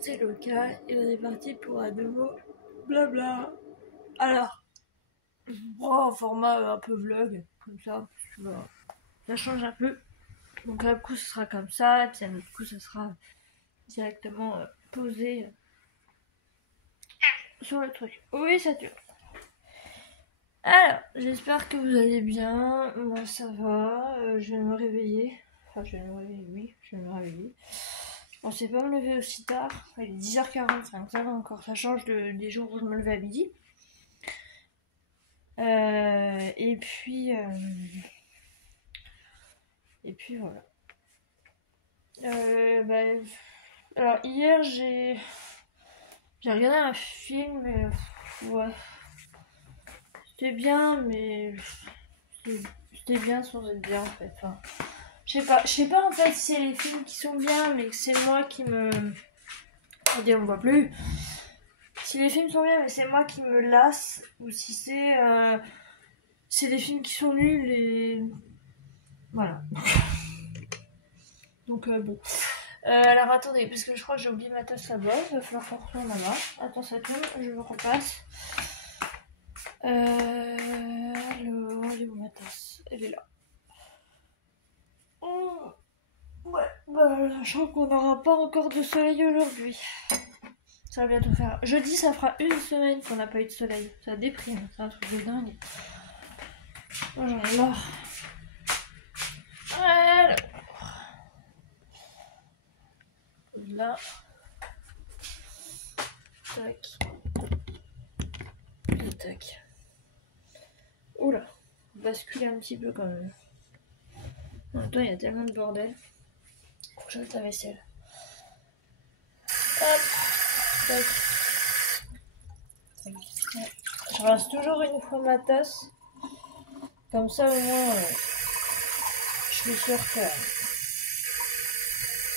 c'est le cas et on est parti pour un nouveau blabla. Alors, en format un peu vlog, comme ça, tu vois, ça change un peu. Donc un coup ce sera comme ça, puis un autre coup ce sera directement posé sur le truc. Oui, ça tue. Alors, j'espère que vous allez bien. Moi ça va, je vais me réveiller. Enfin, je vais me réveiller, oui, je vais me réveiller. Je pensais pas me lever aussi tard. Il est 10h45, ça va encore. Ça change des jours où je me levais à midi. Et puis voilà. Alors hier j'ai regardé un film, mais ouais, c'était bien, mais c'était bien sans être bien en fait. Enfin, je sais pas en fait si c'est les films qui sont bien, mais que c'est moi qui me... Attendez, on me voit plus. Si les films sont bien, mais c'est moi qui me lasse, ou si c'est des films qui sont nuls et voilà. Donc bon. Alors attendez, parce que je crois que j'ai oublié ma tasse là-bas, il va falloir qu'on retourne là-bas. Attends, ça tourne, je me repasse. Alors, elle est où ma tasse? Elle est là. Ouais, je crois qu'on n'aura pas encore de soleil aujourd'hui. Ça va bientôt faire. Jeudi, ça fera une semaine qu'on n'a pas eu de soleil. Ça déprime, c'est un truc de dingue. Oh, j'en ai marre. Alors. Là. Tac. Et tac. Oula. Basculer un petit peu quand même. En même temps, il y a tellement de bordel. Faut que je jette la vaisselle. Hop. Tac. Je rince toujours une fois ma tasse. Comme ça, au moins, je suis sûre que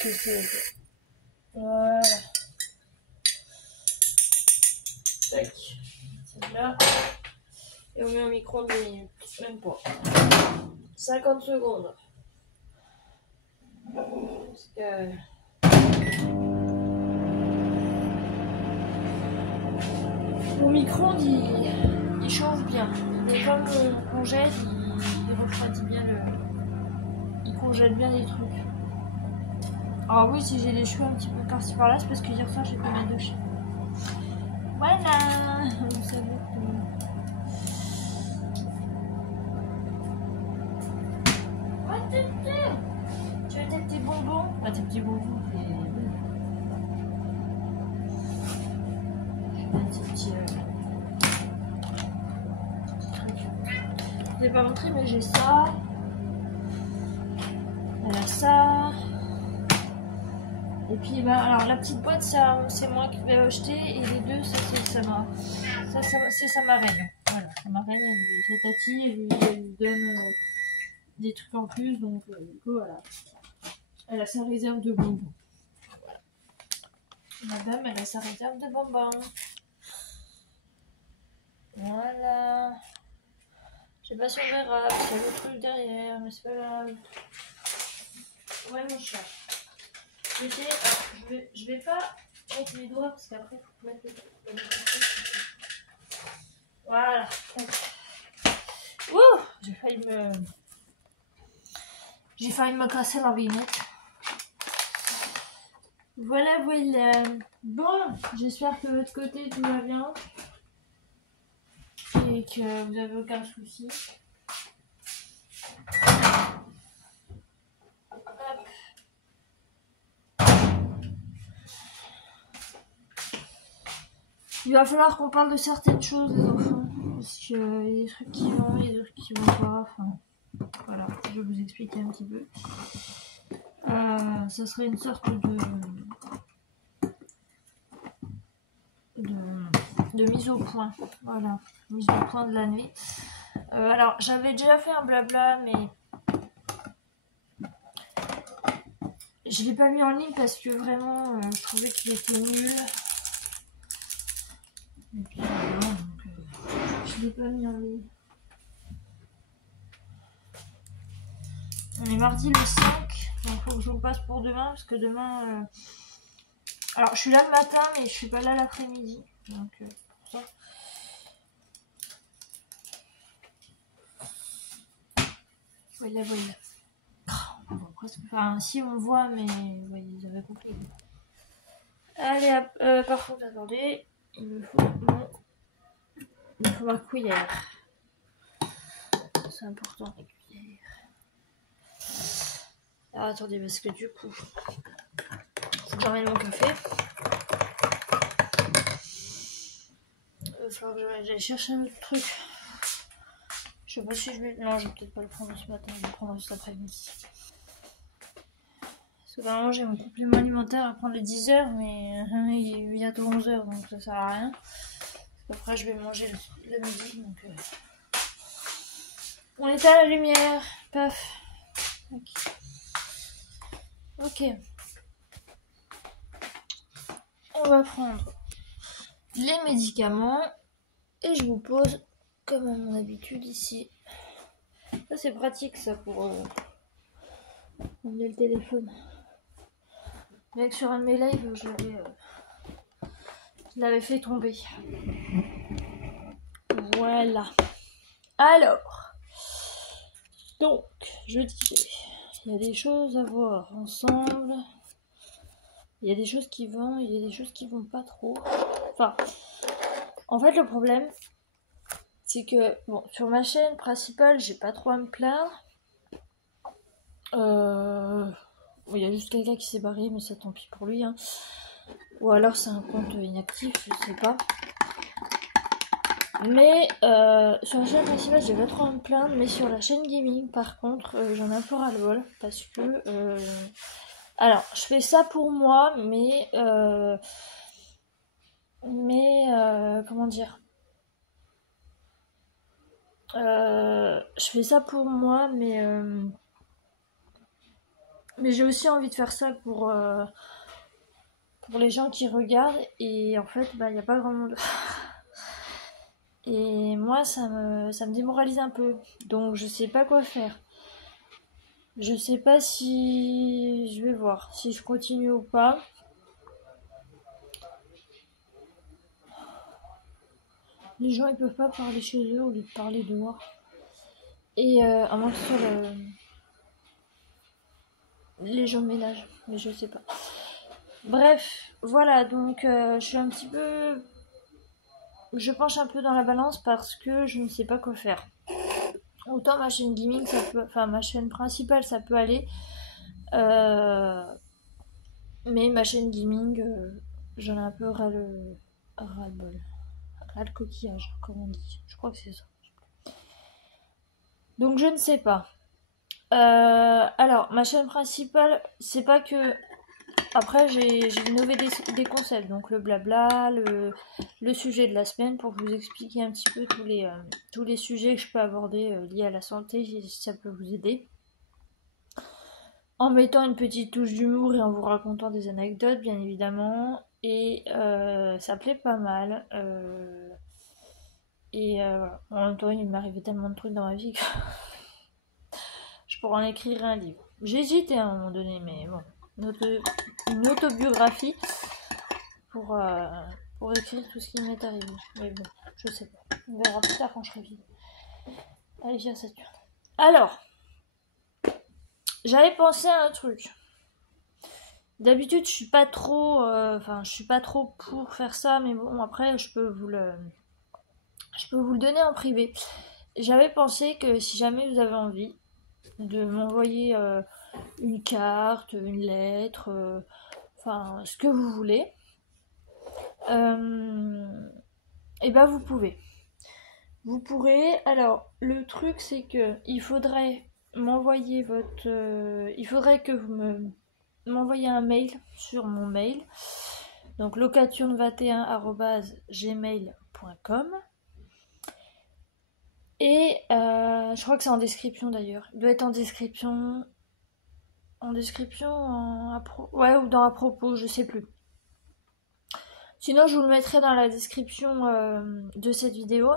c'est ok. Voilà. Tac. C'est là. Et on met au micro-ondes 2 minutes. Même pas. 50 secondes. Parce que... Mon micro-ondes, il chauffe bien. Et comme on congèle, il refroidit bien il congèle bien les trucs. Alors oui, si j'ai les cheveux un petit peu par-ci par-là, c'est parce que hier soir j'ai pas mal de cheveux. Voilà. Vous savez que... Tu veux tes petits bonbons? Pas tes petits bonbons, petit truc. Je l'ai pas montré, mais j'ai ça. Elle a ça. Et puis, alors la petite boîte, ça, c'est moi qui vais acheter. Et les deux, ça c'est sa marraine. Voilà, sa marraine, sa tati, elle lui donne des trucs en plus. Donc, du coup, voilà. Elle a sa réserve de bonbons. Voilà. Madame, elle a sa réserve de bonbons. Voilà. Je sais pas si on verra, parce qu'il y a le truc derrière, mais c'est pas grave. Ouais, mon chat. Je vais pas mettre mes doigts, parce qu'après, il faut mettre les doigts. Voilà. Ouh, j'ai failli me casser la vignette. Voilà, voilà. Bon, j'espère que de votre côté, tout va bien. Et que vous n'avez aucun souci. Hop. Il va falloir qu'on parle de certaines choses, les enfants. Parce qu'il y a des trucs qui vont et des trucs qui vont pas. Enfin, voilà, je vais vous expliquer un petit peu. Ça serait une sorte de mise au point. Voilà, mise au point de l'année. Alors, j'avais déjà fait un blabla, mais je l'ai pas mis en ligne parce que vraiment, je trouvais qu'il était nul. Et puis, je l'ai pas mis en ligne. On est mardi le 5, donc il faut que je vous passe pour demain, parce que demain, Alors, je suis là le matin, mais je suis pas là l'après-midi. Donc, ça. Voilà, voilà. On voit presque. Enfin, si on voit, mais vous avez compris. Allez, hop, par contre, attendez. Il me faut ma cuillère. C'est important, la cuillère. Alors, attendez, parce que du coup, faut que j'emmène mon café. Il va falloir que j'aille chercher un autre truc. Je sais pas si je vais... Non, je vais peut-être pas le prendre ce matin, je vais le prendre cet après-midi. Parce que normalement, j'ai mon complément alimentaire à prendre les 10h, mais il est bientôt 11h, donc ça sert à rien. Après, je vais manger le midi, donc... On est à la lumière, paf. Ok. On va prendre les médicaments et je vous pose comme à mon habitude ici. Ça c'est pratique ça pour emmener le téléphone. Bien que sur un de mes lives je l'avais fait tomber. Voilà. Alors, donc je disais, il y a des choses à voir ensemble. Il y a des choses qui vont, il y a des choses qui vont pas trop. Enfin, en fait le problème, c'est que, bon, sur ma chaîne principale, j'ai pas trop à me plaindre. Il y a juste quelqu'un qui s'est barré, mais ça tant pis pour lui. Hein. Ou alors c'est un compte inactif, je sais pas. Mais sur la chaîne principale, j'ai pas trop à me plaindre. Mais sur la chaîne gaming, par contre, j'en ai un peu ras-le-bol. Parce que... alors, je fais ça pour moi, mais... comment dire, je fais ça pour moi, mais j'ai aussi envie de faire ça pour les gens qui regardent, et en fait, bah, y a pas grand monde. Et moi, ça me démoralise un peu, donc je sais pas quoi faire. Je sais pas si je vais voir, si je continue ou pas. Les gens, ils peuvent pas parler chez eux au lieu de parler dehors. Et à moins que ce soit les gens de ménage, mais je sais pas. Bref, voilà, donc je suis un petit peu... Je penche un peu dans la balance parce que je ne sais pas quoi faire. Autant ma chaîne gaming, ça peut... Enfin, ma chaîne principale, ça peut aller. Mais ma chaîne gaming, j'en ai un peu ras-le-bol. Ras le coquillage, comme on dit. Je crois que c'est ça. Donc je ne sais pas. Alors, ma chaîne principale, c'est pas que... Après, j'ai innové des concepts, donc le blabla, le sujet de la semaine, pour vous expliquer un petit peu tous les sujets que je peux aborder liés à la santé, si ça peut vous aider. En mettant une petite touche d'humour et en vous racontant des anecdotes, bien évidemment. Et ça plaît pas mal. Voilà. En même temps, il m'est arrivé tellement de trucs dans ma vie que je pourrais en écrire un livre. J'ai hésité à un moment donné, mais bon. Une autobiographie pour écrire tout ce qui m'est arrivé. Mais bon, je sais pas. On verra plus tard quand je serai vide. Allez, viens Saturne. Alors, j'avais pensé à un truc. D'habitude, je suis pas trop pour faire ça, mais bon, après, je peux vous le donner en privé. J'avais pensé que si jamais vous avez envie de m'envoyer une carte, une lettre, enfin ce que vous voulez, et ben vous pouvez. Vous pourrez. Alors le truc c'est que il faudrait m'envoyer il faudrait que vous m'envoyez un mail sur mon mail, donc locaturne21@gmail.com. Et je crois que c'est en description d'ailleurs. Il doit être en description. Ouais, ou dans à propos, je sais plus. Sinon, je vous le mettrai dans la description de cette vidéo.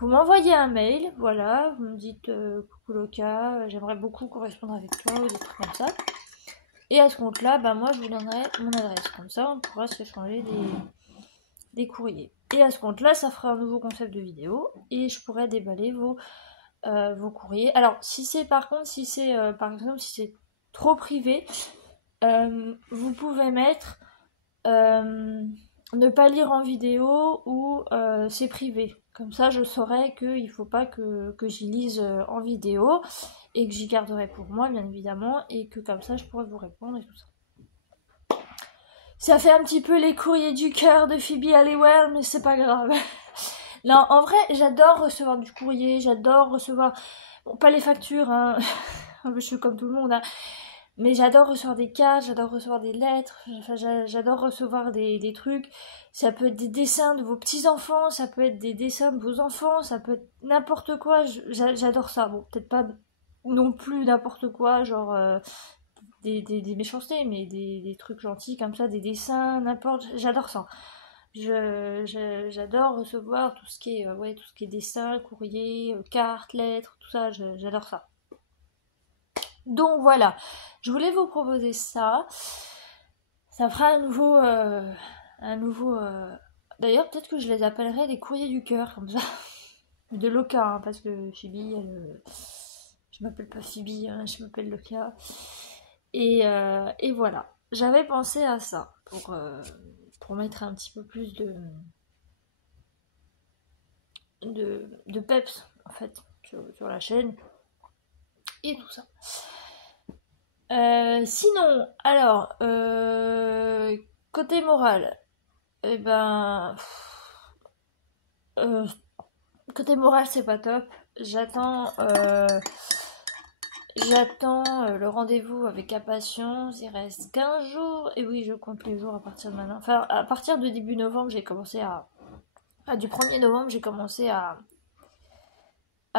Vous m'envoyez un mail, voilà. Vous me dites coucou Loca, j'aimerais beaucoup correspondre avec toi ou des trucs comme ça. Et à ce compte-là, bah moi je vous donnerai mon adresse. Comme ça, on pourra s'échanger des courriers. Et à ce compte-là, ça fera un nouveau concept de vidéo et je pourrai déballer vos courriers. Alors, si c'est par contre, si c'est par exemple, si c'est trop privé, vous pouvez mettre ne pas lire en vidéo ou c'est privé. Comme ça, je saurai qu'il ne faut pas que j'y lise en vidéo et que j'y garderai pour moi, bien évidemment, et que comme ça, je pourrai vous répondre et tout ça. Ça fait un petit peu les courriers du cœur de Phoebe Halliwell, mais c'est pas grave. Non, en vrai, j'adore recevoir du courrier, j'adore recevoir... Bon, pas les factures, hein. Je suis comme tout le monde, hein. Mais j'adore recevoir des cartes, j'adore recevoir des lettres, enfin, j'adore recevoir des trucs. Ça peut être des dessins de vos petits-enfants, ça peut être des dessins de vos enfants, ça peut être n'importe quoi, j'adore ça. Bon, peut-être pas non plus n'importe quoi, genre des méchancetés, mais des trucs gentils comme ça, des dessins, n'importe, j'adore ça. J'adore recevoir tout ce qui est, ouais, tout ce qui est dessin, courrier, cartes, lettres, tout ça, j'adore ça. Donc voilà, je voulais vous proposer ça. Ça fera un nouveau. D'ailleurs, peut-être que je les appellerai des courriers du cœur, comme ça. De Loca, hein, parce que Phoebe, je m'appelle pas Phoebe, hein, je m'appelle Loca. Et voilà. J'avais pensé à ça pour mettre un petit peu plus de peps, en fait, sur la chaîne. Et tout ça. Sinon, alors, côté moral, eh ben, côté moral, c'est pas top. J'attends le rendez-vous avec impatience. Il reste 15 jours. Et oui, je compte les jours à partir de maintenant. Enfin, à partir de début novembre, j'ai commencé à... Enfin, du 1er novembre, j'ai commencé à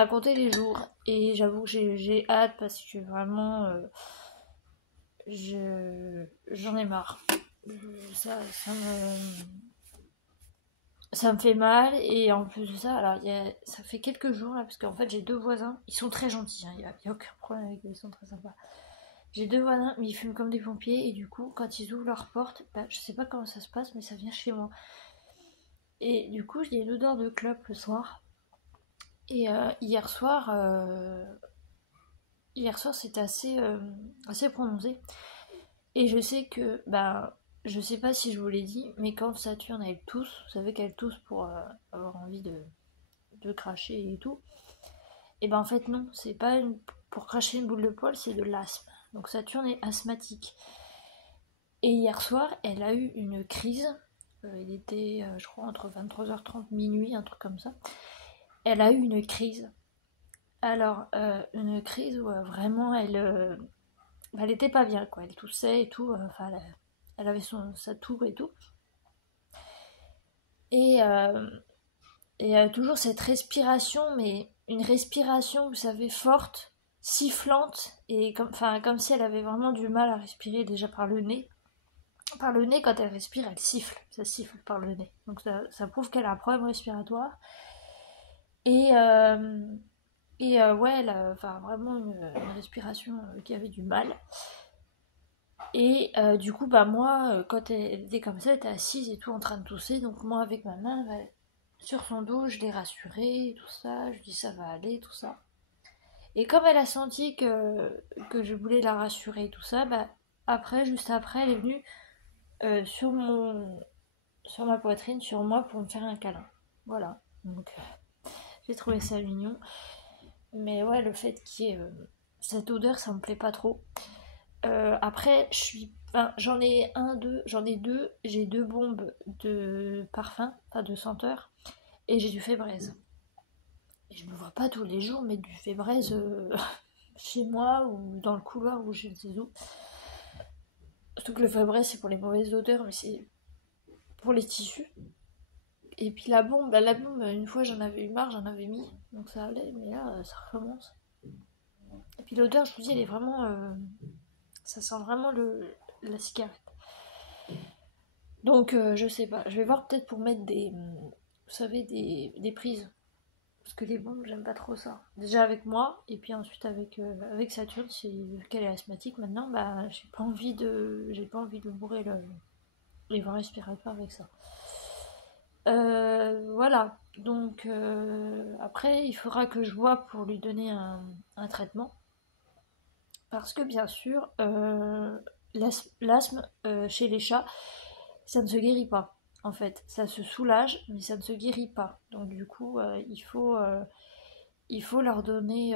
compter les jours. Et j'avoue que j'ai hâte parce que vraiment... j'en ai marre. Ça me fait mal et en plus de ça, alors ça fait quelques jours là, parce qu'en fait j'ai deux voisins, ils sont très gentils, hein, y a aucun problème avec eux, ils sont très sympas. J'ai deux voisins, mais ils fument comme des pompiers et du coup, quand ils ouvrent leur porte, bah, je sais pas comment ça se passe, mais ça vient chez moi. Et du coup, j'ai une odeur de clope le soir. Et hier soir c'était assez prononcé. Et je sais que, bah, je sais pas si je vous l'ai dit, mais quand Saturne elle tousse, vous savez qu'elle tousse pour avoir envie de cracher et tout, et ben en fait non, c'est pas pour cracher une boule de poil, c'est de l'asthme. Donc Saturne est asthmatique. Et hier soir, elle a eu une crise. Il était, je crois, entre 23h30 minuit, un truc comme ça. Elle a eu une crise. Alors, une crise où vraiment elle était pas bien, quoi. Elle toussait et tout. Enfin, elle avait sa toux et tout. Et, toujours cette respiration, mais une respiration, vous savez, forte, sifflante, et comme si elle avait vraiment du mal à respirer déjà par le nez. Par le nez, quand elle respire, elle siffle. Ça siffle par le nez. Donc ça prouve qu'elle a un problème respiratoire. Et, ouais, elle a vraiment une respiration qui avait du mal. Et du coup, bah moi, quand elle était comme ça, elle était assise et tout en train de tousser. Donc moi, avec ma main, bah, sur son dos, je l'ai rassurée, tout ça. Je lui dis ça va aller, tout ça. Et comme elle a senti que je voulais la rassurer, tout ça, bah juste après, elle est venue sur ma poitrine, sur moi, pour me faire un câlin. Voilà. Donc j'ai trouvé ça mignon. Mais ouais, le fait qu'il y ait cette odeur, ça me plaît pas trop. Après, j'en ai deux. J'ai deux bombes de parfum, enfin de senteur, et j'ai du Febreze. Et je me vois pas tous les jours mettre du Febreze chez moi ou dans le couloir où je ne sais où. Surtout que le Febreze c'est pour les mauvaises odeurs, mais c'est pour les tissus. Et puis la bombe, une fois j'en avais eu marre, j'en avais mis, donc ça allait, mais là ça recommence. Et puis l'odeur, je vous dis, elle est vraiment. Ça sent vraiment la cigarette. Donc je sais pas, je vais voir peut-être pour mettre vous savez, des prises. Parce que les bombes, j'aime pas trop ça. Déjà avec moi, et puis ensuite avec Saturne, vu qu'elle est asthmatique maintenant, bah j'ai pas envie de bourrer les voies respiratoires avec ça. Voilà. Donc après, il faudra que je vois pour lui donner un traitement. Parce que bien sûr, l'asthme chez les chats, ça ne se guérit pas. En fait, ça se soulage, mais ça ne se guérit pas. Donc du coup, il faut leur donner,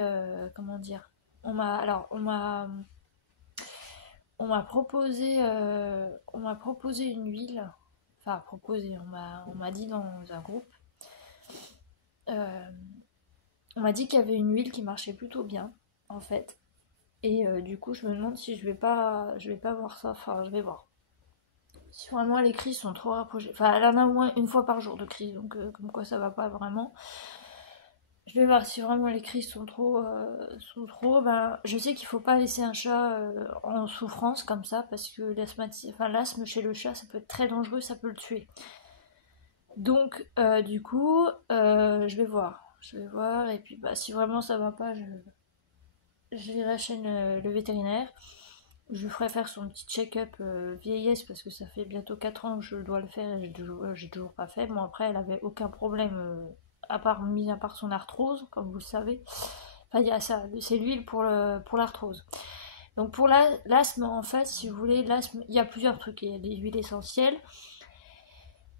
comment dire. On m'a proposé une huile. Enfin, proposé. On m'a dit dans un groupe. euh, on m'a dit qu'il y avait une huile qui marchait plutôt bien, en fait. Et du coup, je me demande si je vais pas voir ça. Enfin, je vais voir. Si vraiment les crises sont trop rapprochées. Enfin, elle en a au moins une fois par jour de crise, donc comme quoi ça va pas vraiment. Je vais voir si vraiment les crises sont trop. Ben, je sais qu'il faut pas laisser un chat en souffrance comme ça, parce que l'asthme chez le chat, ça peut être très dangereux, ça peut le tuer. Donc, du coup, je vais voir. Je vais voir, et puis bah, si vraiment ça va pas, j'irai chez le vétérinaire. Je lui ferai faire son petit check-up vieillesse parce que ça fait bientôt 4 ans que je dois le faire et j'ai toujours pas fait. Bon, après, elle avait aucun problème mis à part son arthrose, comme vous le savez. Enfin, il y a ça, c'est l'huile pour l'arthrose. Donc, pour l'asthme, en fait, si vous voulez, l'asthme, il y a plusieurs trucs. Il y a des huiles essentielles.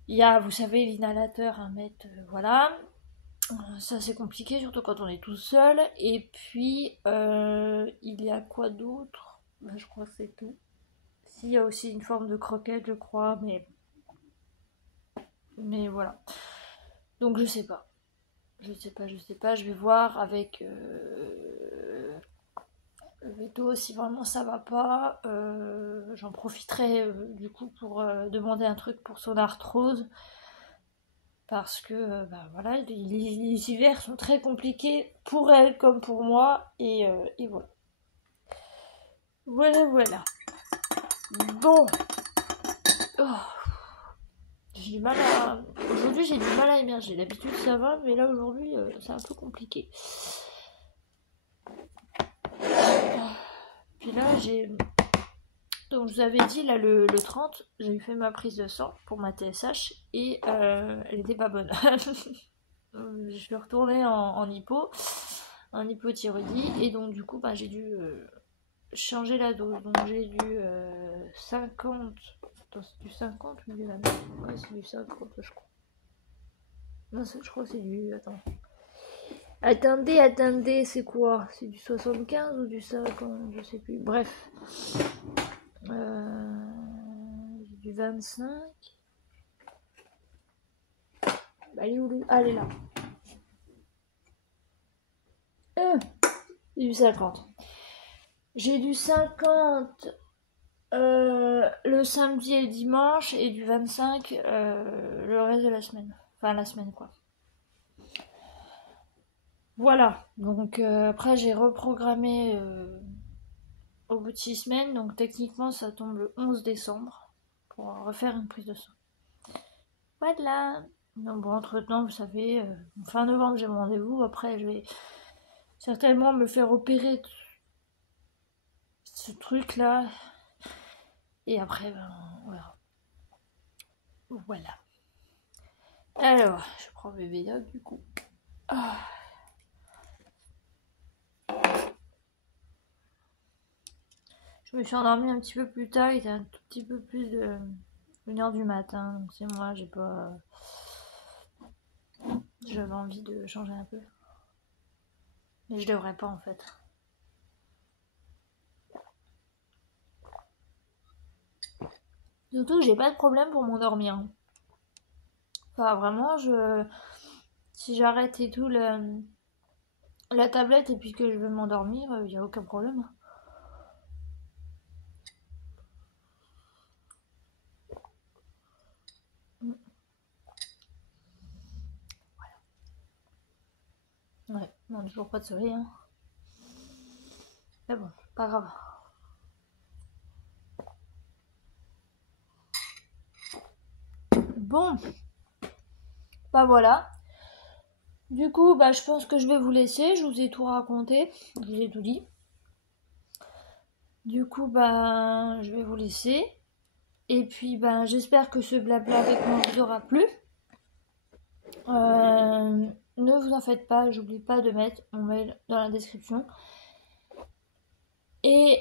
Il y a, vous savez, l'inhalateur à mettre, voilà. Ça, c'est compliqué, surtout quand on est tout seul. Et puis, il y a quoi d'autre? Ben, je crois que c'est tout. S'il y a aussi une forme de croquette, je crois, mais voilà. Donc je sais pas. Je sais pas. Je vais voir avec le veto si vraiment ça va pas. J'en profiterai du coup pour demander un truc pour son arthrose. Parce que bah, voilà, les hivers sont très compliqués pour elle comme pour moi. Et voilà. Voilà. Bon. Oh. J'ai du mal à. Aujourd'hui, j'ai du mal à émerger. D'habitude, ça va, mais là, aujourd'hui, c'est un peu compliqué. Puis là, j'ai. Donc, je vous avais dit, là, le 30, j'ai fait ma prise de sang pour ma TSH et elle était pas bonne. Je suis retournée en hypothyroïdie, et donc, du coup, bah, j'ai dû changer la dose. Donc, j'ai dû 50. Attends, c'est du 50 ou du 20? Ouais, c'est du 50, je crois. Non, je crois que c'est du. Attends. Attendez, c'est quoi? C'est du 75 ou du 50? Je sais plus. Bref. Du 25. Bah, elle est où? Ah, elle est là. C'est du 50. J'ai du 50 le samedi et le dimanche, et du 25 le reste de la semaine. Enfin, la semaine, quoi. Voilà. Donc, après, j'ai reprogrammé au bout de 6 semaines. Donc, techniquement, ça tombe le 11 décembre pour refaire une prise de sang. Voilà. Donc, bon, entre-temps, vous savez, fin novembre, j'ai mon rendez-vous. Après, je vais certainement me faire opérer ce truc-là. Et après, ben, voilà. Voilà. Alors, je prends bébé doc, du coup. Ah. Je me suis endormie un petit peu plus tard, il était un tout petit peu plus de 1h du matin, donc c'est moi, j'ai pas. J'avais envie de changer un peu. Mais je devrais pas en fait. Surtout que j'ai pas de problème pour m'endormir. Enfin, vraiment, si j'arrête et tout la tablette et puis que je veux m'endormir, il y a aucun problème. Ouais, non, toujours pas de soleil, hein. Mais bon, pas grave. Bon, bah voilà. Du coup, bah, je pense que je vais vous laisser. Je vous ai tout raconté. Je vous ai tout dit. Du coup, bah, je vais vous laisser. Et puis, bah, j'espère que ce blabla avec moi vous aura plu. Ne vous en faites pas, j'oublie pas de mettre mon mail dans la description. Et,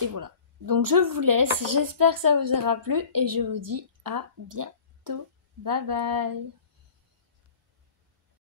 et voilà. Donc je vous laisse, j'espère que ça vous aura plu et je vous dis à bientôt. Bye bye.